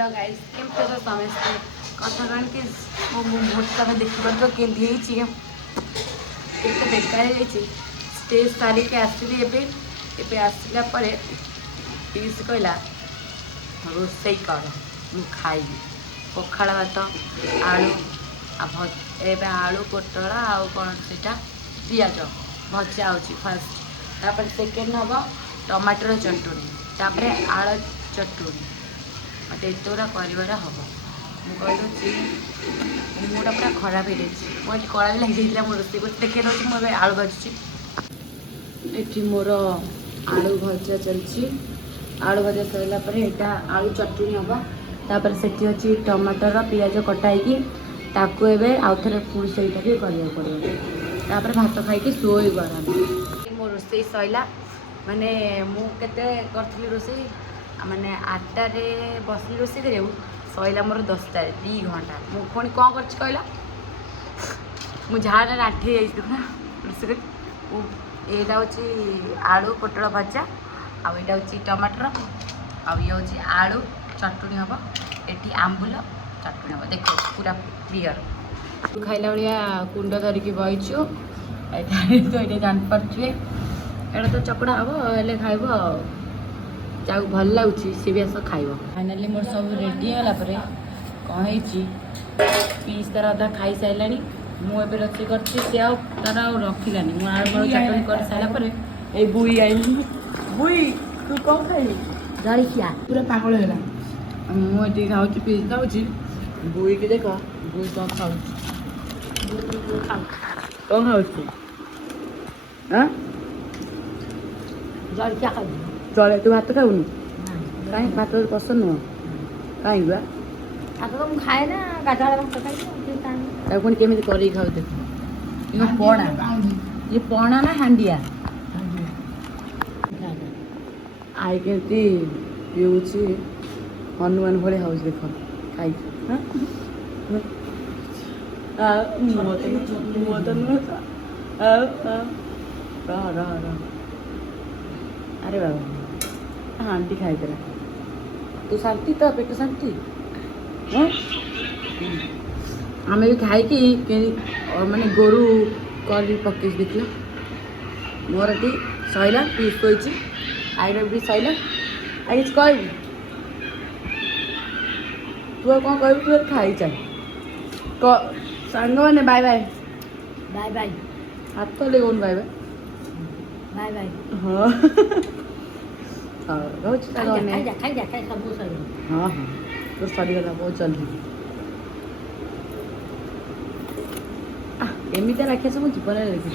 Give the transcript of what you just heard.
guys केमते तो समझते कथा कण कि मो मुहूर्त तक देखि पारबो केंदी हेची केते बेकार हेची स्टेज सारी के आसीली एबे आसिला परे पीस कहला रोसई कर मु खाइबी पखाड़ भात आलू एबे आलू पोटला आ कौन सेटा पियाज भजा होची फर्स्ट तापर सेकेंड हम टमाटर चटनी तापर आलू चटनी मत एतोरा कर हम मुझे मुझा पूरा खराब हो जाए कड़ा भी लगी जाता रोसे को देखे दूसरी मुझे आलू भाजुची ये मोर आलू भजा चलती आलू भजा सरला आलू चटनी हम तापर से अच्छी टमाटर पियाज कटाई ताकू एवं आउ थे पुणी से करने पड़े तापर भात खाई शोई गला मो रोसे सरला माने मुझे करी रोसे माने 8टारे बसली रोसे कर सरला मोर 10टारे 2 घंटा मु पुणी कौन कर कहला मुझे राठी जाना रोसे यहाँ हूँ आलू पोटल भजा आईटा हूँ टमाटर आए हूँ आलू चटनी हम ये आंबुल चटनी हम देख पूरा क्लीयर खाइला भाया कुंड धरिकी बहीचु तो ये जापारे एटा तो चकड़ा हम हेल्ले खाइब जाऊ भल लगुच सी भी आस खाइब फाइनाली मोर सब रेडी होगापर कौन पीस तार अधा खाई सारा मुझे रोसे कर तार रखिलानी मुझे आलू चटनी कर सारापर ये बुई आई बुई तू कौन खाइल जलिया पूरा पागल है मुझे खाऊँ पीस खाऊँ बुई की देख बुई कौन खाऊ कौन खाऊ जलिया खा चले तू भात खाऊनी कहीं भात पसंद नुह कहीं बा आगे तो मुझे खाए ना गाधा भात खाई पुणी केमी कर खाऊ देख ये पणा ये पणा ना हांडिया आई के पीऊँची हनुमान भाई हाउस देख खाई अरे बाबा हांडी खाईदेला तू शांति तो पेट शांति आम भी खाई माने गोरु कर पकई देख मोर ये सैला पीस कोई आईर भी सैला आई किस कह तू कौन कह तू खाई चाह सांग मैंने बाय बाय बाय बाय हाथ ले कौन बाय बाय बाय बाय हाँ रोज खाई सब हाँ हाँ तो सरीगला बहुत जल्दी एमती राखिया सब जीवन देखी